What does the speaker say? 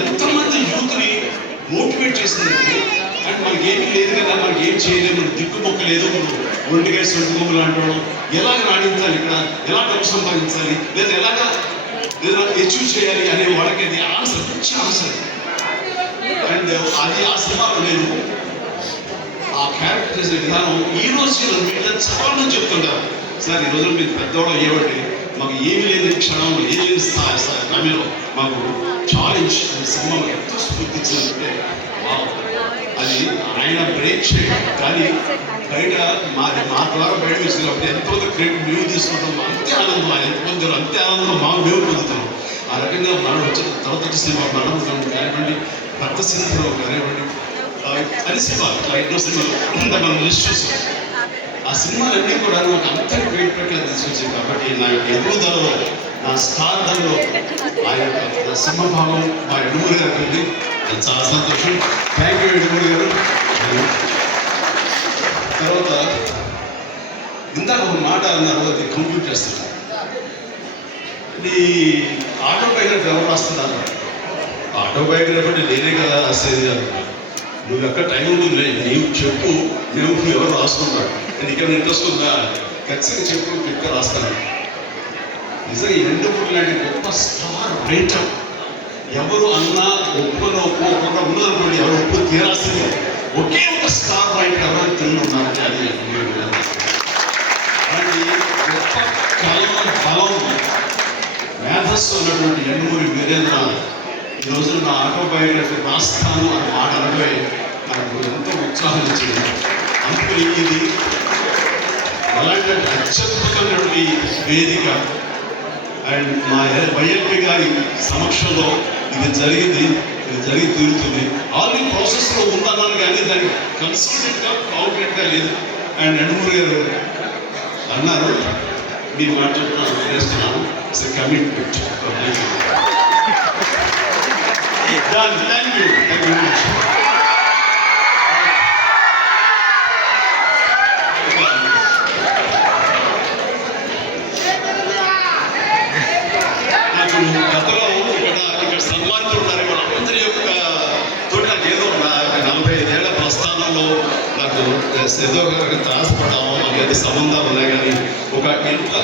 ఎంతమంది యూత్ని మోటివేట్ చేస్తుంది అండ్ మనకి ఏమీ లేదు కదా మనకి ఏం చేయలేదు మన దిక్కు లేదు లేదు ఒంటిగా సొంటుకొమ్మలు అంటాడు ఎలాగ రాణించాలి ఇక్కడ? ఎలా డబ్బు సంపాదించాలి? లేదా ఎలాగ లేదా అచీవ్ చేయాలి అనే వాళ్ళకి అది ఆన్సర్ మంచి ఆన్సర్ అండ్ అది ఆ సినిమాలో నేను ఆ క్యారెక్టర్ చేసే విధానం ఈ రోజు నేను చాలా మంది చెప్తుంటారు సార్ ఈ రోజులు మీరు పెద్దవాళ్ళు అయ్యేవాటి మాకు ఏమి లేదు క్షణంలో ఏమి లేదు సార్ సార్ సమయంలో మాకు ఛాలెంజ్ అది సినిమా ఎంతో స్ఫూర్తించినట్టే వావ్. అది ఆయన బ్రేక్ చేయడం. కానీ బయట మాది మా ద్వారా బయట వచ్చినప్పుడు ఎంతో క్రెడిట్ మేము తీసుకుంటాం అంతే ఆనందం ఆయన ఎంత పొందారు అంతే ఆనందం మా మేము పొందుతాం ఆ రకంగా మరణం వచ్చిన తర్వాత వచ్చిన సినిమా మరణం కానివ్వండి భర్త సినిమాలో కానివ్వండి అది సినిమా ఇట్లా ఎన్నో సినిమాలు. మనం లిస్ట్ చూసాం ఆ సినిమాలన్నీ కూడా నాకు అంతటి వెయిట్ పెట్టలేదు తీసుకొచ్చింది కాబట్టి నా యొక్క ఎదుగుదలలో నా స్థానంలో ఆ యొక్క నా సింహభావం మా ఎడుమూరి గారు ఉంది. అది చాలా సంతోషం. థ్యాంక్ యూ ఎడుమూరి గారు. తర్వాత ఇందాక ఒక మాట అన్నారు అది కంప్లీట్ చేస్తున్నాను ఇది ఆటోబయోగ్రఫీ ఎవరు రాస్తున్నారు? ఆటోబయోగ్రఫీ నేనే కదా రాసేది అనుకున్నాను నువ్వు ఎక్కడ టైం ఉంటుంది నీవు చెప్పు. నేను ఎవరు రాస్తున్నాడు నీకేమైనా ఇంట్రెస్ట్ ఉందా? ఖచ్చితంగా చెప్పు చెప్తే రాస్తాను. నిజంగా ఎండపూడి లాంటి గొప్ప స్టార్ బ్రేటర్ ఎవరు అన్నా ఒప్పుకొని ఒప్పుకోకుండా ఉన్నారనుకోండి ఎవరు ఒప్పు తీరాల్సిందే. ఒకే ఒక స్టార్ రైటర్ ఎవరైనా తిన్న ఉన్నారు కానీ గొప్ప కలం బలం మేధస్సు ఉన్నటువంటి ఎండమూరి వీరేంద్ర ఈ రోజు నా ఆటోబయోగ్రఫీ రాస్తాను అని మాట అనడమే నాకు ఎంతో ఉత్సాహం ఇచ్చింది. అందుకని ఇది అలాంటి అత్యద్భుతమైనటువంటి వేదిక. అండ్ మా వైఎల్పి గారి సమక్షంలో ఇది జరిగింది. ఇది జరిగి తీరుతుంది. ఆల్రెడీ ప్రాసెస్లో ఉందన్నాను కానీ దానికి కన్సల్టెంట్గా కాంక్రీట్గా లేదు. అండ్ నడుమూరి గారు అన్నారు. మీరు మాట్లాడుతున్నాను చేస్తున్నాను. It's commitment. Done. Thank you. Thank you నాకు గతంలో ఇక్కడ ఇక్కడ సన్మానితులు ఉన్నారు వాళ్ళందరి యొక్క తోటి నాకు ఏదో నలభై ఐదేళ్ళ ప్రస్థానంలో నాకు ఏదో ఒక త్రాసపడడం నాకు ఏదో సంబంధాలు ఉన్నాయి కానీ ఒక ఇంత